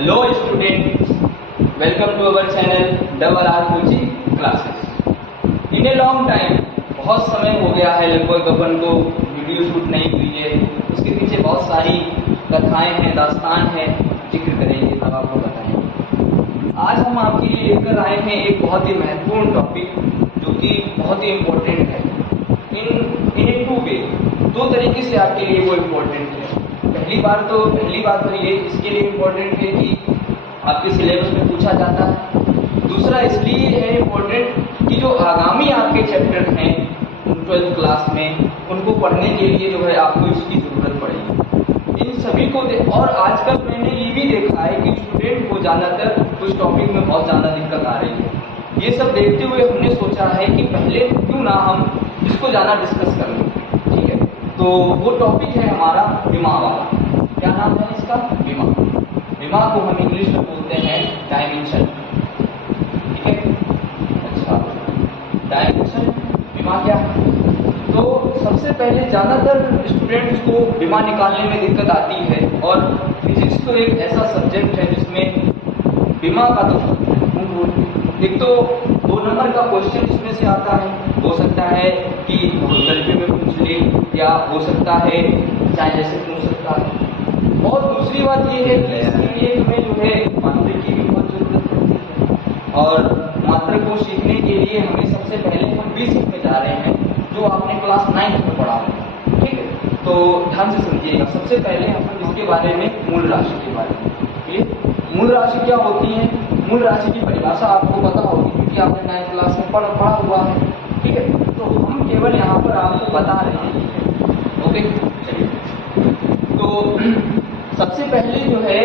Hello students, welcome to our channel Double R Coaching Classes. In a long time, बहुत समय हो गया है लगभग अपन को वीडियो शूट नहीं हुई है। उसके पीछे बहुत सारी कथाएं हैं, दास्तान है, जिक्र करेंगे, तब आपको बताएंगे। आज हम आपके लिए लेकर आए हैं एक बहुत ही महत्वपूर्ण टॉपिक जो कि बहुत ही इम्पोर्टेंट है। इन टू वे, दो तरीके से आपके लिए वो इम्पोर्टेंट है। पहली बात तो ये इसके लिए इम्पोर्टेंट है कि आपके सिलेबस में पूछा जाता है। दूसरा इसलिए है इम्पोर्टेंट कि जो आगामी आपके चैप्टर हैं 12th क्लास में, उनको पढ़ने के लिए जो है आपको इसकी ज़रूरत पड़ेगी। इन सभी को और आजकल मैंने ये भी देखा है कि स्टूडेंट को ज़्यादातर कुछ टॉपिक में बहुत ज़्यादा दिक्कत आ रही है। ये सब देखते हुए हमने सोचा है कि पहले क्यों ना हम इसको ज़्यादा डिस्कस कर लें। ठीक है, तो वो टॉपिक है हमारा विमा वाला। क्या नाम है इसका? विमा। विमा को हम इंग्लिश में बोलते हैं डायमेंशन। ठीक है, अच्छा, डायमेंशन विमा क्या है? तो सबसे पहले ज़्यादातर स्टूडेंट्स को विमा निकालने में दिक्कत आती है, और फिजिक्स तो एक ऐसा सब्जेक्ट है जिसमें विमा का तो एक तो 2 नंबर का क्वेश्चन इसमें से आता है। हो सकता है कि गलती में पूछ ले, या हो सकता है चाहे जैसे पूछ सकता है। और दूसरी बात ये है कि इसके लिए हमें जो है मात्रक की भी बहुत जरूरत पड़ती है, और मात्रक को सीखने के लिए हमें सबसे पहले हम भी सीखने जा रहे हैं जो आपने क्लास 9th में पढ़ा है। ठीक है, तो ध्यान से समझिएगा। सबसे पहले हम इसके बारे में मूल राशि के बारे में। मूल राशि क्या होती है? मूल राशि की परिभाषा आपको पता होगी क्योंकि आपने 9th क्लास में पढ़ा हुआ है। ठीक है, तो हम केवल यहाँ पर आपको बता रहे हैं। ओके, चलिए। तो सबसे पहले जो है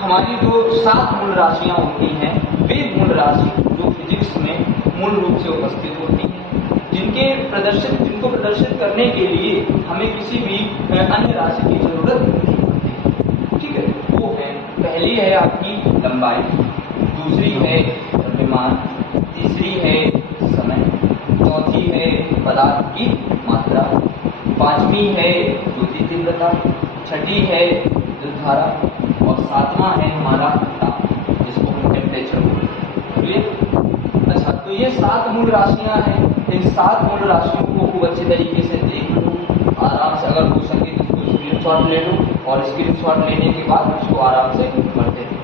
हमारी जो 7 मूल राशियाँ होती हैं, वे मूल राशि जो फिजिक्स में मूल रूप से उपस्थित होती हैं, जिनको प्रदर्शित करने के लिए हमें किसी भी अन्य राशि की जरूरत नहीं होती। ठीक है, वो है, पहली है आपकी लंबाई, दूसरी है द्रव्यमान, तीसरी है समय, चौथी है पदार्थ की मात्रा, 5वीं है ज्योति तीव्रता, 6ठी है विद्युत धारा, और 7वां है हमारा ताप, जिसको हम टेम्परेचर बोलते हैं। अच्छा, तो ये 7 मूल राशियां हैं। इन 7 मूल राशियों को खूब अच्छे तरीके से देख लो, आराम से, अगर हो सके तो इसको स्क्रीनशॉट ले लो, और स्क्रीनशॉट लेने के बाद उसको आराम से पढ़ते रहो।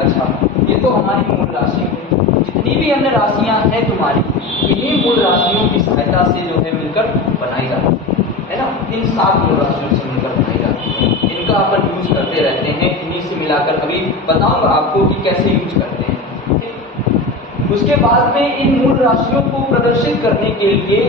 अच्छा, ये तो हमारी मूल राशि है। जितनी भी अन्य राशियां हैं तुम्हारी, इन्हीं मूल राशियों की सहायता से जो है मिलकर बनाई जाती है ना। इन 7 मूल राशियों से मिलकर बनाई जाती है। इनका अपन यूज करते रहते हैं, इन्हीं से मिलाकर अभी बताऊंगा आपको कि कैसे यूज करते हैं। उसके बाद में इन मूल राशियों को प्रदर्शित करने के लिए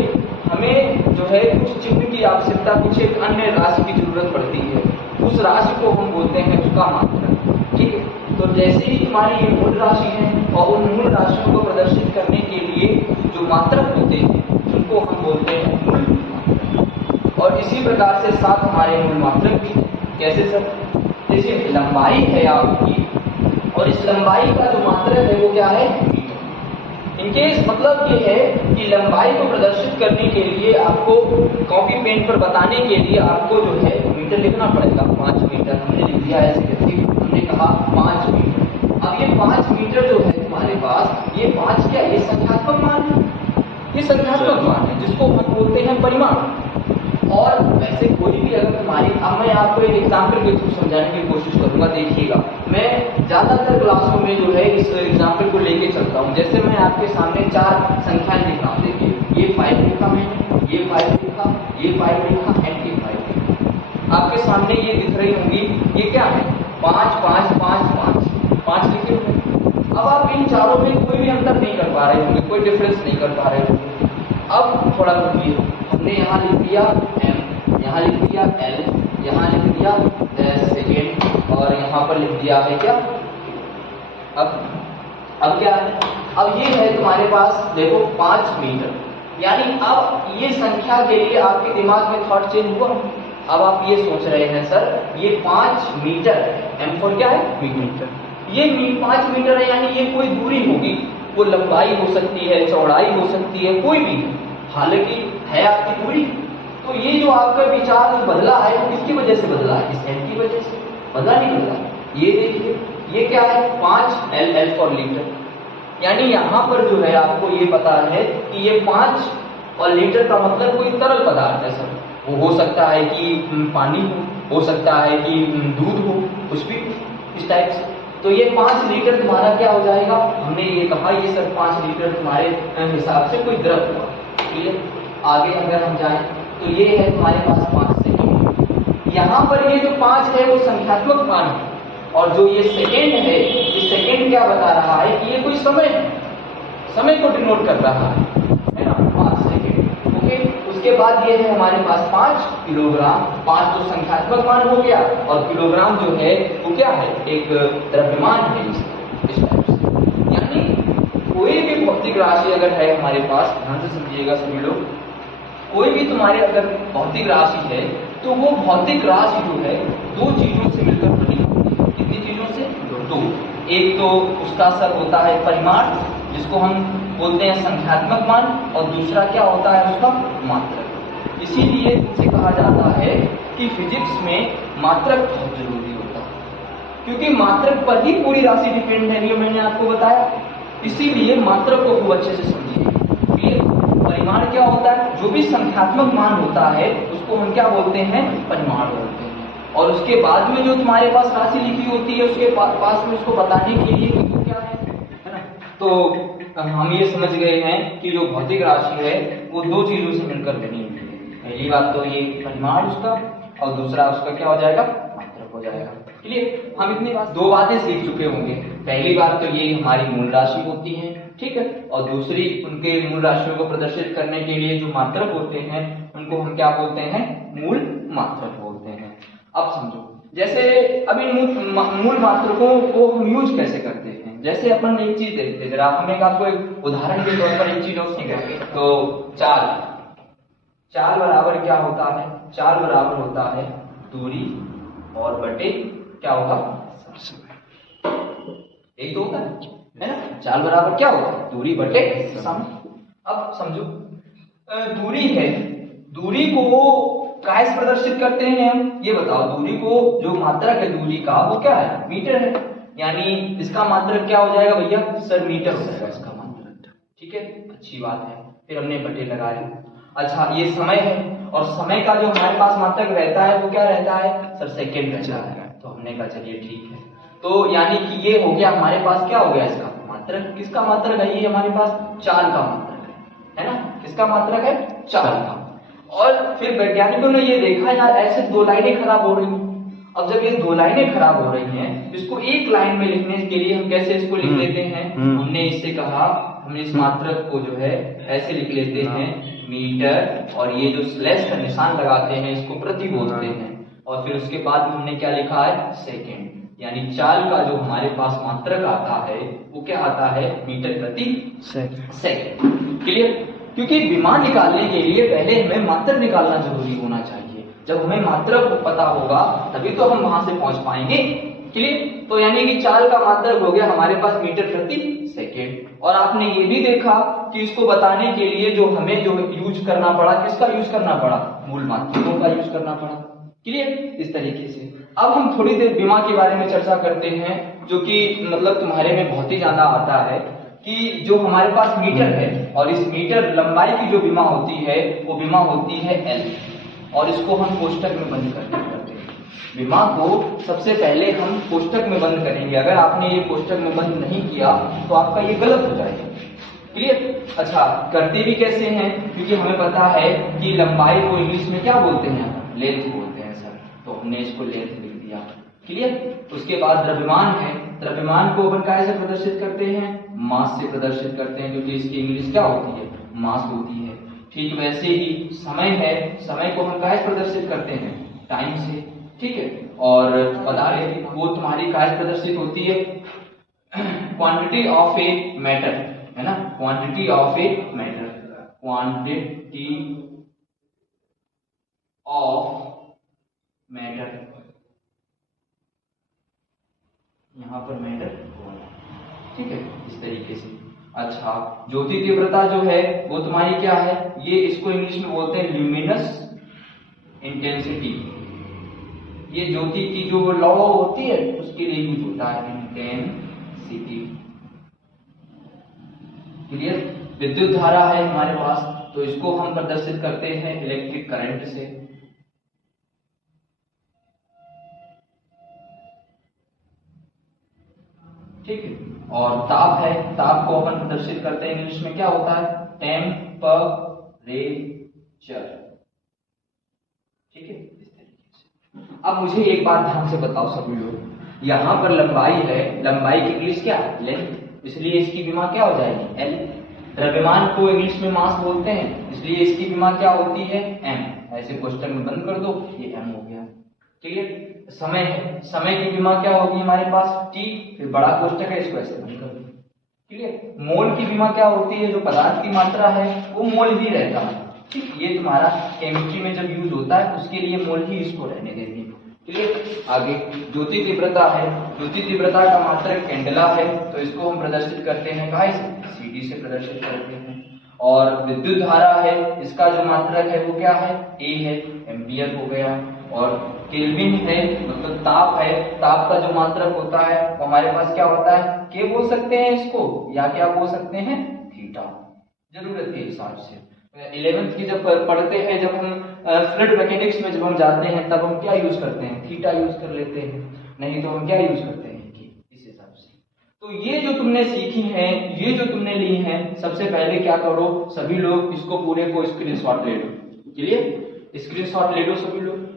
हमें जो है कुछ चिन्ह की आवश्यकता, कुछ एक अन्य राशि की जरूरत पड़ती है। उस राशि को हम बोलते हैं उसका मात्रक। ठीक है, तो जैसे ही तुम्हारी ये मूल राशि है, और उन मूल राशियों को प्रदर्शित करने के लिए जो मात्रक होते हैं उनको हम बोलते हैं मूल मात्रक। और इसी प्रकार से 7 हमारे मूल मात्रक भी। कैसे सर? जैसे लंबाई है आपकी, और इस लंबाई का जो मात्रक है वो क्या है? मीटर। इनके मतलब ये है कि लंबाई को प्रदर्शित करने के लिए आपको कॉपी पेन पर बताने के लिए आपको जो है मीटर लिखना पड़ेगा। 5 मीटर हमने लिख दिया, ऐसे करके हमने कहा 5 मीटर। अब ये 5 मीटर जो है तुम्हारे पास, ये 5 क्या, ये संख्यात्मक मान है। ये संख्यात्मक मान है जिसको हम बोलते हैं परिमाण। और वैसे कोई भी अगर तुम्हारी, अब मैं आपको एक एग्जाम्पल के थ्रू समझाने की कोशिश करूंगा। देखिएगा, मैं ज़्यादातर क्लासों में जो है इस एग्जाम्पल को लेके चलता हूँ। जैसे मैं आपके सामने 4 संख्याएं लिख रहा हूँ। देखिए, ये 5 लिखा मैंने, ये 5 लिखा, ये 5 लिखा, एंड ये 5 लिखा। आपके सामने ये दिख रही होंगी। ये क्या है? 5 5 5 5 5 लिखे हुए। अब आप इन चारों में कोई भी अंतर नहीं कर पा रहे होंगे, कोई डिफरेंस नहीं कर पा रहे होंगे। अब थोड़ा रुकिए, हमने यहाँ लिख दिया m, यहाँ लिख दिया l, यहाँ लिख दिया सेकेंड, और यहाँ पर लिख दिया है क्या? अब क्या है? अब ये है तुम्हारे पास, देखो 5 मीटर। यानी अब ये संख्या के लिए आपके दिमाग में थॉट चेंज हुआ। अब आप ये सोच रहे हैं सर ये 5 मीटर है, m4 क्या है? मीटर। ये 5 मीटर है, यानी ये कोई दूरी होगी, वो लंबाई हो सकती है, चौड़ाई हो सकती है, कोई भी, हालांकि है आपकी दूरी। तो ये जो आपका विचार बदला है वो किसकी वजह से बदला है? इस एम की वजह से। बदला नहीं बदला, ये देखिए ये क्या है 5 L फॉर लीटर, यानी यहाँ पर जो है आपको ये पता है कि ये 5 और लीटर का मतलब कोई तरल पदार्थ है सर। वो हो सकता है कि पानी हो सकता है कि दूध हो, कुछ भी इस टाइप से। तो ये 5 लीटर तुम्हारा क्या हो जाएगा, हमने ये कहा ये सर 5 लीटर तुम्हारे हिसाब से कोई द्रव हुआ। ठीक है, आगे अगर हम जाएं तो ये है तुम्हारे पास 5 सेकेंड। यहाँ पर ये जो 5 है वो संख्यात्मक मान है, और जो ये सेकेंड है, ये सेकेंड क्या बता रहा है कि ये कोई समय है, समय को डिनोट कर रहा है ना, 5 सेकेंड। ओके, उसके बाद ये है हमारे पास 5 किलोग्राम। 5 तो संख्यात्मक मान हो गया, और किलोग्राम जो है वो क्या है, एक द्रव्यमान है इस टाइप से। यानी कोई भी भौतिक राशि अगर है हमारे पास, ध्यान से समझिएगा सभी लोग, कोई भी तुम्हारे अगर भौतिक राशि है तो वो भौतिक राशि जो है दो चीजों से मिलकर बनी होती है। कितनी चीजों से? दो। एक तो उसका सर होता है परिमाण, जिसको हम बोलते हैं संख्यात्मक मान, और दूसरा क्या होता है उसका मात्रक। इसीलिए इसे कहा जाता है कि फिजिक्स में मात्रक बहुत जरूरी होता है, क्योंकि मात्रक पर ही पूरी राशि डिपेंड है, ये मैंने आपको बताया। इसीलिए मात्रक को खूब अच्छे से समझिए। परिमाण क्या होता है? जो भी संख्यात्मक मान होता है उसको हम क्या बोलते हैं? परिमाण बोलते हैं। और उसके बाद में जो तुम्हारे पास राशि लिखी होती है उसके पास में उसको बताने के लिए कि वो क्या है ना। तो हम ये समझ गए हैं कि जो भौतिक राशि है वो दो चीजों से मिलकर बनी हुई है। पहली बात तो ये परिमाण उसका, और दूसरा उसका क्या हो जाएगा? मात्रक हो जाएगा। क्लियर? हम इतनी दो बातें सीख चुके होंगे। पहली बात तो ये हमारी मूल राशि होती है, ठीक है, और दूसरी उनके मूल राशियों को प्रदर्शित करने के लिए जो मात्रक होते हैं उनको हम क्या बोलते हैं? मूल मात्रक बोलते हैं। अब समझो, जैसे अभी मूल मात्रकों को हम यूज कैसे करते हैं। जैसे अपन एक चीज देखते हैं, जरा हमने आपको एक उदाहरण के तौर पर एक चीज और सीखेंगे। तो चाल बराबर क्या होता है? चाल बराबर होता है दूरी और बटे क्या होगा? यही तो होता है ना। चाल बराबर क्या होता है? दूरी बटे समय। अब समझो, दूरी है, दूरी को कैसे प्रदर्शित करते हैं हम? ये बताओ, दूरी को जो मात्रक है दूरी का वो क्या है? मीटर है। यानी इसका मात्रक क्या हो जाएगा भैया? सर मीटर हो जाएगा इसका मात्रक। ठीक है, अच्छी बात है। फिर हमने बटे लगा लिया। अच्छा, ये समय है, और समय का जो हमारे पास मात्रक रहता है वो क्या रहता है? सर सेकेंड रहता है। तो हमने कहा चलिए ठीक है, तो यानी कि ये हो गया हमारे पास, क्या हो गया इसका मात्रक। किसका मात्रक है? ये हमारे पास चाल का मात्रक है ना। किसका मात्रक है? चाल का। और फिर वैज्ञानिकों ने ये देखा यार ऐसे दो लाइनें खराब हो रही हैं। अब जब ये दो लाइनें खराब हो रही हैं, इसको एक लाइन में लिखने के लिए हम कैसे इसको लिख लेते हैं? हमने इससे कहा, हमने इस मात्रक को जो है ऐसे लिख लेते हैं मीटर, और ये जो स्लैश का निशान लगाते हैं इसको प्रति बोलते हैं। और फिर उसके बाद हमने क्या लिखा है? सेकेंड। यानी चाल का जो हमारे पास मात्रक आता है वो क्या आता है? मीटर प्रति सेकेंड। क्लियर? क्योंकि विमान निकालने के लिए पहले हमें मात्रक निकालना जरूरी होना चाहिए। जब हमें मात्रक पता होगा तभी तो हम वहां से पहुंच पाएंगे। क्लियर? तो यानी कि चाल का मात्रक हो गया हमारे पास मीटर प्रति सेकेंड। और आपने ये भी देखा कि इसको बताने के लिए जो हमें जो यूज करना पड़ा, किसका यूज करना पड़ा? मूल मात्रकों का यूज करना पड़ा। क्लियर? इस तरीके से अब हम थोड़ी देर बीमा के बारे में चर्चा करते हैं, जो कि मतलब तुम्हारे में बहुत ही ज्यादा आता है कि जो हमारे पास मीटर है और इस मीटर लंबाई की जो बीमा होती है वो बीमा होती है L, और इसको हम कोष्टक में बंद करते हैं। बीमा को सबसे पहले हम कोष्टक में बंद करेंगे। अगर आपने ये कोष्टक में बंद नहीं किया तो आपका ये गलत हो जाएगा। क्लियर? अच्छा, करते भी कैसे हैं? क्योंकि हमें पता है कि लंबाई को इंग्लिश में क्या बोलते हैं? लेंथ बोलते हैं सर। तो हमने इसको लेंथ लिख दिया। क्लियर? उसके बाद द्रव्यमान है। द्रव्यमान को अपन कैसे प्रदर्शित करते हैं? मास से प्रदर्शित करते हैं, क्योंकि इसकी इंग्लिश क्या होती है? मास होती है। ठीक वैसे ही समय है, समय को हम कैसे प्रदर्शित करते हैं? टाइम से। ठीक है, और पदार्थ वो तुम्हारी कैसे प्रदर्शित होती है? क्वांटिटी ऑफ ए मैटर, है ना। Quantity of a matter, quantity of matter, यहां पर मैटर, ठीक है, इस तरीके से। अच्छा, ज्योति तीव्रता जो है वो तुम्हारी क्या है? ये इसको इंग्लिश में बोलते हैं ल्यूमिनस इंटेंसिटी। ये ज्योति की जो लौ होती है उसके लिए यूज होता है, इंटेंसिटी। क्लियर? विद्युत धारा है हमारे पास, तो इसको हम प्रदर्शित करते हैं इलेक्ट्रिक करंट से। ठीक है, और ताप है, ताप को अपन प्रदर्शित करते हैं इंग्लिश में, क्या होता है? टेम्परेचर। ठीक है, इस तरीके से। अब मुझे एक बात ध्यान से बताओ सभी लोग, यहां पर लंबाई है, लंबाई की इंग्लिश क्या है? लेंथ, इसलिए इसकी विमा क्या हो जाएगी? एल। द्रव्यमान को इंग्लिश में मास बोलते हैं, इसलिए इसकी विमा क्या होती है? एम। ऐसे क्वेश्चन में बंद कर दो, ये एम हो गया। क्लियर? समय है, समय की विमा क्या होगी हमारे पास? टी, फिर बड़ा कोष्टक है, इसको ऐसे बंद कर दो। क्लियर? मोल की विमा क्या होती है? जो पदार्थ की मात्रा है वो मोल ही रहता है। ठीक, ये तुम्हारा केमिस्ट्री में जब यूज होता है उसके लिए मोल ही इसको रहने देंगे। क्लियर? आगे ज्योति तीव्रता है, ज्योति तीव्रता का मात्रक कैंडेला है, तो इसको हम प्रदर्शित करते हैं गाइस सीडी से प्रदर्शित करते हैं। और विद्युत धारा है, इसका जो मात्रक है वो क्या है? ए है, एम्पियर हो गया। और केल्विन है, मतलब ताप है, ताप का जो मात्रक होता है वो हमारे पास क्या होता है? के बोल सकते हैं इसको, या क्या बोल सकते हैं? थीटा, जरूरत के हिसाब से। 11th की जब पढ़ते हैं, जब हम फ्लूइड मैकेनिक्स में जब हम जाते हैं, तब हम क्या यूज करते हैं? थीटा यूज कर लेते हैं, नहीं तो हम क्या यूज करते हैं? इस हिसाब से। तो ये जो तुमने सीखी है, ये जो तुमने ली है, सबसे पहले क्या करो सभी लोग, इसको पूरे को स्क्रीनशॉट ले लो। क्लियर? स्क्रीनशॉट ले लो सभी लोग।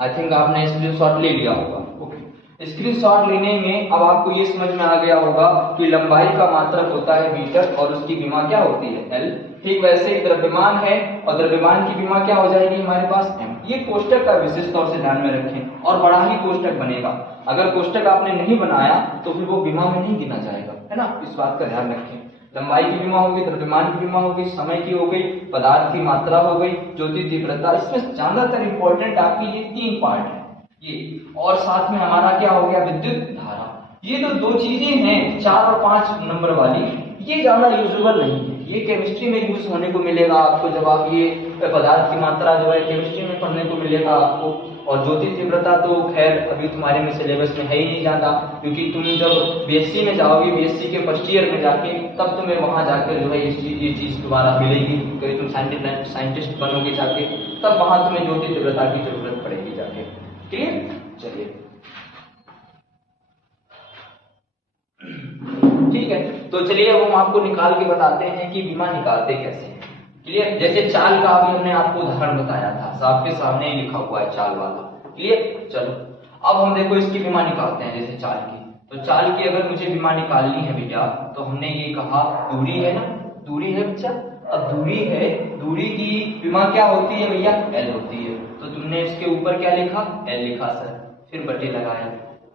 आई थिंक आपने स्क्रीनशॉट ले लिया होगा। ओके, स्क्रीनशॉट लेने में अब आपको ये समझ में आ गया होगा कि लंबाई का मात्रक होता है मीटर और उसकी विमा क्या होती है? एल। ठीक वैसे ही द्रव्यमान है, और द्रव्यमान की विमा क्या हो जाएगी हमारे पास? एम। ये कोष्टक का विशेष तौर से ध्यान में रखें, और बड़ा ही कोष्टक बनेगा। अगर कोष्टक आपने नहीं बनाया तो फिर वो विमा में नहीं गिना जाएगा, है ना? इस बात का ध्यान रखें। लंबाई की विमा होगी, द्रव्यमान की विमा होगी, समय की हो गई, पदार्थ की मात्रा हो गई, ज्योति तीव्रता। इसमें ज्यादातर इंपॉर्टेंट आपकी ये 3 पार्ट है ये, और साथ में हमारा क्या हो गया? विद्युत धारा। ये तो 2 चीजें हैं 4 और 5 नंबर वाली, ये ज्यादा यूजुअल नहीं है। ये केमिस्ट्री में यूज होने को मिलेगा आपको, जब आप ये पदार्थ की मात्रा जो है केमिस्ट्री में पढ़ने को मिलेगा आपको। और ज्योति तीव्रता तो खैर अभी तुम्हारे में सिलेबस में है ही नहीं ज्यादा, क्योंकि तुम जब बीएससी में जाओगे, बीएससी के फर्स्ट ईयर में जाके, तब तुम्हें वहां जाकर जो है ये चीज दोबारा मिलेगी। कभी तुम साइंटिस्ट बनोगे जाके, तब वहां तुम्हें ज्योति तीव्रता की जरूरत पड़ेगी जाके। क्लियर? चलिए, ठीक है, तो चलिए अब हम आपको निकाल के बताते हैं कि विमा निकालते कैसे हैं। क्लियर? जैसे चाल का अभी हमने आपको उदाहरण बताया था, आपके सामने ही लिखा हुआ है चाल वाला। क्लियर? चलो अब हम देखो इसकी विमा निकालते हैं। जैसे चाल की, तो चाल की अगर मुझे विमा निकालनी है भैया, तो हमने ये कहा दूरी है ना, दूरी है बच्चा। अब दूरी है, दूरी की विमा क्या होती है भैया? एल होती है। तो तुमने इसके ऊपर क्या लिखा? एल लिखा सर, फिर बटे लगाया,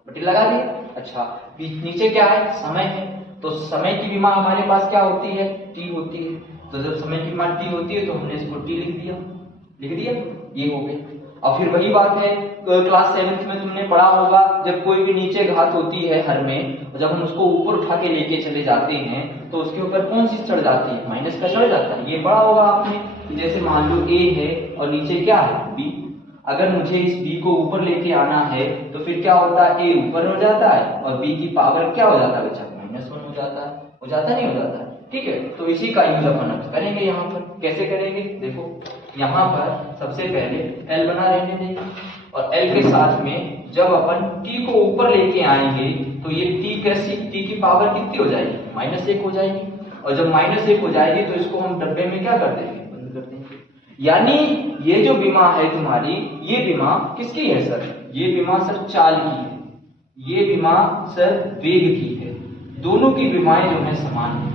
बटे लगा दिया। अच्छा, नीचे क्या है? समय है, तो समय की विमा हमारे पास क्या होती है? टी होती है। तो जब समय की मान टी होती है तो हमने इसको टी लिख दिया, ये हो गई। अब फिर वही बात है, क्लास 7th में तुमने पढ़ा होगा, जब कोई भी नीचे घात होती है हर में, जब हम उसको ऊपर उठा के लेके चले जाते हैं तो उसके ऊपर कौन सी चढ़ जाती है? माइनस का चढ़ जाता है। ये पढ़ा होगा आपने। जैसे मान लो ए है और नीचे क्या है? बी। अगर मुझे इस बी को ऊपर लेके आना है तो फिर क्या होता है? ए ऊपर हो जाता है और बी की पावर क्या हो जाता है बच्चा? -1 हो जाता है। हो जाता नहीं हो जाता? ठीक है, तो इसी का यूज अपन करेंगे यहाँ पर। कैसे करेंगे? देखो, यहाँ पर सबसे पहले एल बना रहने देंगे, और एल के साथ में जब अपन टी को ऊपर लेके आएंगे तो ये टी कैसी, टी की पावर कितनी हो जाएगी? -1 हो जाएगी। और जब -1 हो जाएगी तो इसको हम डब्बे में क्या कर देंगे? बंद कर देंगे। यानी ये जो विमा है तुम्हारी, ये विमा किसकी है सर? ये विमा सर चाल की है, ये विमा सर वेग की है। दोनों की विमाएं जो है समान है।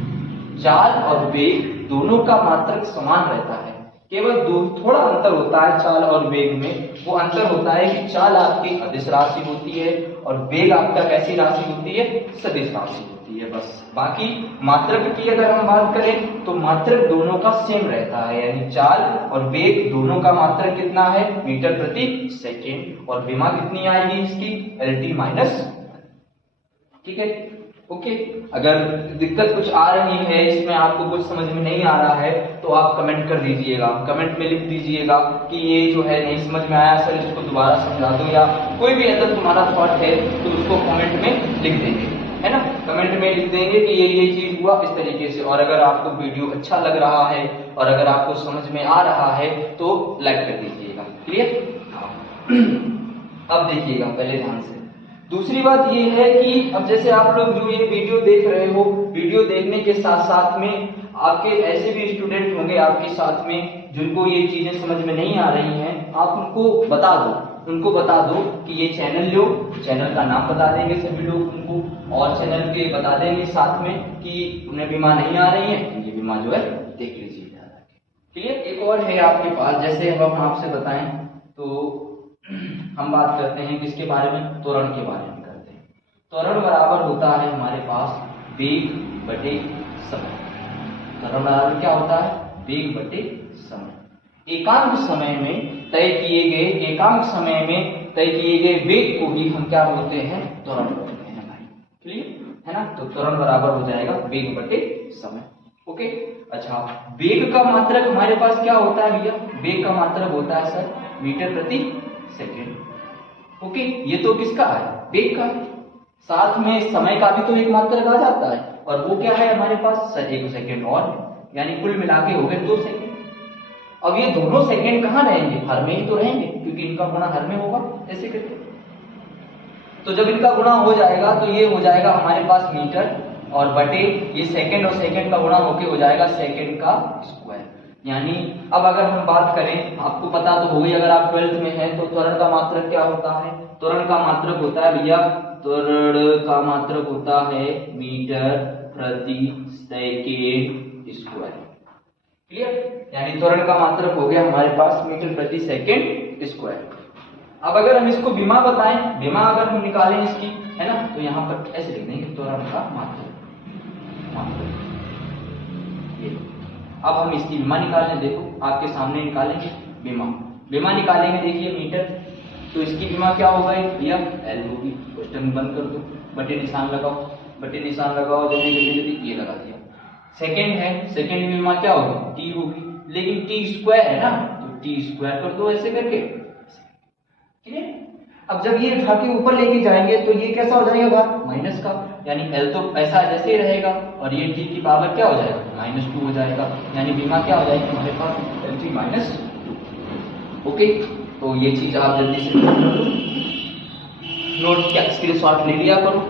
चाल और वेग दोनों का मात्रक समान रहता है, केवल थोड़ा अंतर होता है चाल और वेग में। वो अंतर होता है कि चाल आपकी अदिश राशि होती है और वेग आपका कैसी राशि होती है? सदिश राशि होती है, बस। बाकी मात्रक की अगर हम बात करें तो मात्रक दोनों का सेम रहता है, यानी चाल और वेग दोनों का मात्रक कितना है? मीटर प्रति सेकेंड। और विमा कितनी आएगी इसकी? LT-, ठीक है। ओके, अगर दिक्कत कुछ आ रही है, इसमें आपको कुछ समझ में नहीं आ रहा है, तो आप कमेंट कर दीजिएगा, कमेंट में लिख दीजिएगा कि ये जो है नहीं समझ में आया सर, इसको दोबारा समझा दो, या कोई भी अगर तुम्हारा थॉट है तो उसको कमेंट में लिख देंगे, है ना। कमेंट में लिख देंगे कि ये चीज हुआ इस तरीके से। और अगर आपको वीडियो अच्छा लग रहा है और अगर आपको समझ में आ रहा है तो लाइक कर दीजिएगा। क्लियर? अब देखिएगा पहले ध्यान से। दूसरी बात ये है कि अब जैसे आप लोग जो ये वीडियो देख रहे हो, वीडियो देखने के साथ साथ में आपके ऐसे भी स्टूडेंट होंगे आपके साथ में जिनको ये चीजें समझ में नहीं आ रही हैं, आप उनको बता दो कि ये चैनल लो, चैनल का नाम बता देंगे सभी लोग उनको, और चैनल के बता देंगे साथ में कि उन्हें बीमा नहीं आ रही है, ये बीमा जो है देख लीजिए। क्लियर? एक और है आपके पास, जैसे अब हम आपसे बताएं तो हम बात करते हैं किसके बारे में, त्वरण के बारे में करते हैं। त्वरण बराबर होता है हमारे पास वेग बटे समय। त्वरण बराबर क्या होता है? वेग बटे समय। एकांक समय में तय किए गए वेग को ही हम क्या बोलते हैं? त्वरण बोलते हैं भाई। क्लियर है ना? तो त्वरण बराबर हो जाएगा वेग बटे समय। ओके, अच्छा, वेग का मात्रक हमारे पास क्या होता है भैया? वेग का मात्रक होता है सर मीटर प्रति सेकेंड। ओके, ये तो किसका है? वेग का। साथ में समय का भी तो एक मात्रक आ जाता है, और वो क्या है हमारे पास? सर 1 सेकेंड, और यानी कुल मिला के हो गए 2 सेकेंड। अब ये दोनों सेकेंड कहाँ रहेंगे? हर में ही तो रहेंगे, क्योंकि इनका गुणा हर में होगा ऐसे करके। तो जब इनका गुणा हो जाएगा तो ये हो जाएगा हमारे पास मीटर, और बटे ये सेकेंड और सेकेंड का गुणा होके हो जाएगा सेकेंड का स्क्वायर। यानी अब अगर हम बात करें, आपको पता तो होगी अगर आप 12th में हैं, तो त्वरण का मात्रक क्या होता है? त्वरण का मात्रक होता है भैया, त्वरण का मात्रक होता है मीटर प्रति सेकेंड स्क्वायर। क्लियर? यानी त्वरण का मात्रक हो गया हमारे पास मीटर प्रति सेकेंड स्क्वायर। अब अगर हम इसको बीमा बताएं, बीमा अगर हम निकालें इसकी, है ना, तो यहाँ पर ऐसे लिख देंगे त्वरण का मात्रक। ये अब हम इसकी बीमा निकालें, देखो आपके सामने निकालेंगे बीमा निकालेंगे। देखिए मीटर, तो इसकी बीमा क्या होगा भैया? एल होगी। क्वेश्चन बंद कर दो, बटे निशान लगाओ, जल्दी ये लगा दिया। सेकेंड है, सेकेंड की बीमा क्या होगी? टी होगी, लेकिन टी स्क्वायर है ना, तो टी स्क्वायर कर दो ऐसे करके। ठीक है? अब जब ये उठा के ऊपर लेके जाएंगे तो ये कैसा हो जाएगा भाग? माइनस का, यानी एल तो ऐसा जैसे ही रहेगा, और ये टी की पावर क्या हो जाएगा? -2 हो जाएगा। यानी बीमा क्या हो जाएगी हमारे पास? L3 - 2। ओके, तो ये चीज आप जल्दी से नोट क्या स्क्रीनशॉट ले लिया करो,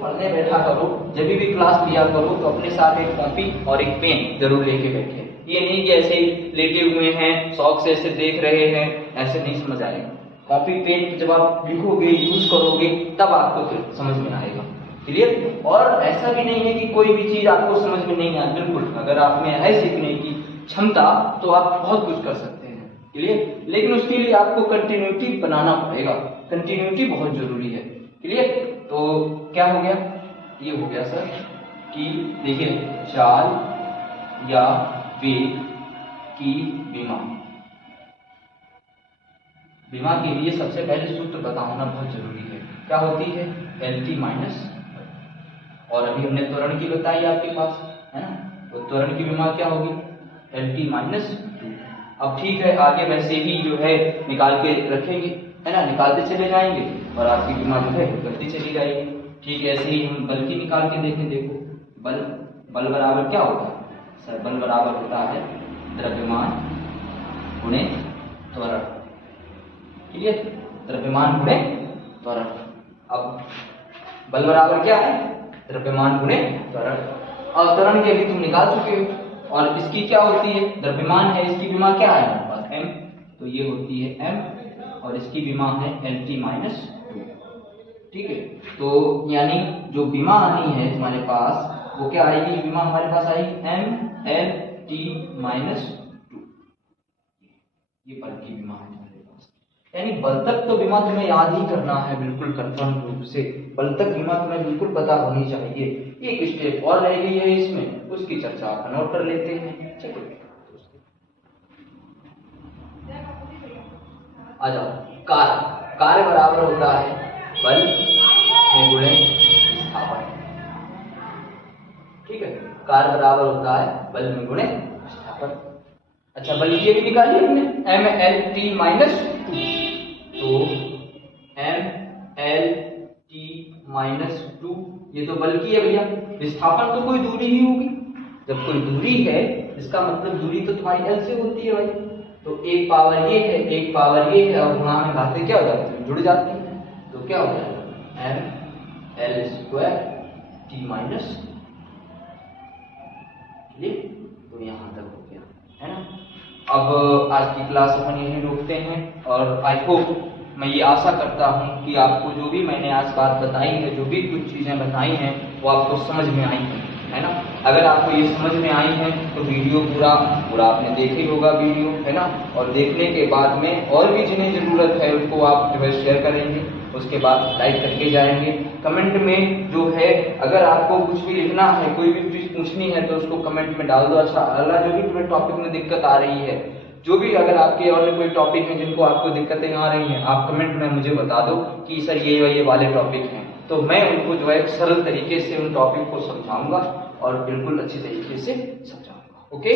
पढ़ने बैठा करो, जब भी क्लास लिया करो तो अपने साथ एक कॉपी और एक पेन जरूर लेके बैठे। ये नहीं कि ऐसे ही लेटे हुए हैं, शौक से ऐसे देख रहे हैं, ऐसे नहीं समझ आएगा। कॉपी पेन जब आप लिखोगे, यूज करोगे, तब आपको फिर समझ में आएगा। क्लियर? और ऐसा भी नहीं है कि कोई भी चीज आपको समझ में नहीं आए, बिल्कुल। अगर आप में है सीखने की क्षमता तो आप बहुत कुछ कर सकते हैं। क्लियर? लेकिन उसके लिए आपको कंटिन्यूटी बनाना पड़ेगा, कंटिन्यूटी बहुत जरूरी है। क्लियर? तो क्या हो गया? ये हो गया सर कि देखिए चाल या वेग की बीमा के लिए सबसे पहले सूत्र बताना बहुत जरूरी है। क्या होती है? L3 - और अभी हमने त्वरण की बताई आपके पास, है ना, तो त्वरण की बीमा क्या होगी? L3 - 2। अब ठीक है, आगे वैसे ही जो है निकाल के रखेंगे, है ना, निकालते चले जाएंगे और आपकी बीमा जो है बढ़ती चली जाएगी। ठीक है, ऐसे ही हम बल की निकाल के देखें। देखो बल बराबर क्या होता है सर? बल बराबर होता है द्रव्यमान गुणे त्वरण। क्लियर? द्रव्यमान गुणे त्वरण। अब बल बराबर क्या है? द्रव्यमान गुणे त्वरण। और त्वरण के भी तुम निकाल चुके हो, और इसकी क्या होती है? द्रव्यमान है, इसकी बीमा क्या है हमारे पास? m, तो ये होती है m, और इसकी बीमा है L3 - 2। ठीक है, तो यानी जो बीमा आनी है हमारे पास वो क्या आएगी? बीमा हमारे पास आएगी MLT - 2। ये बल की बीमा है हमारे पास। यानी बल तक तो बीमा तुम्हें याद ही करना है, बिल्कुल कंफर्म रूप से। बल तक बीमा तुम्हें बिल्कुल पता होनी चाहिए। एक स्टेप और रह गई है इसमें, उसकी चर्चा आप नोट कर लेते हैं। चलिए आ जाओ। कार्य बराबर होता है बल गुणे विस्थापन। कार्य बराबर होता है बल में गुणे विस्थापन। अच्छा बल की भी निकाली हमने mLT माइनस 2, तो mLT माइनस 2 ये तो बल की है भैया, विस्थापन तो कोई दूरी ही होगी, जब कोई दूरी है इसका मतलब दूरी तो तुम्हारी L से होती है भाई, तो एक पावर ये है एक पावर ये है और गुणा में घातें क्या हो जाती है जुड़ जाती है, तो क्या हो जाएगा mL स्क्वायर T माइनस, तो यहाँ तक हो गया है ना। अब आज की क्लास अपन यहीं रोकते हैं और आई होप मैं ये आशा करता हूँ कि आपको जो भी मैंने आज बात बताई है, जो भी कुछ चीज़ें बताई हैं वो आपको समझ में आई हैं, है ना। अगर आपको ये समझ में आई है तो वीडियो पूरा आपने देखा ही होगा वीडियो, है ना, और देखने के बाद में और भी जिन्हें ज़रूरत है उनको आप जो है शेयर करेंगे, उसके बाद लाइक करके जाएंगे। कमेंट में जो है अगर आपको कुछ भी लिखना है, कोई भी चीज़ पूछनी है तो उसको कमेंट में डाल दो। अच्छा अल्लाह जो भी तुम्हें टॉपिक में दिक्कत आ रही है, जो भी अगर आपके और कोई टॉपिक है जिनको आपको दिक्कतें आ रही हैं, आप कमेंट में मुझे बता दो कि सर ये वाले टॉपिक हैं, तो मैं उनको जो है सरल तरीके से उन टॉपिक को समझाऊंगा और बिल्कुल अच्छी तरीके से समझाऊंगा।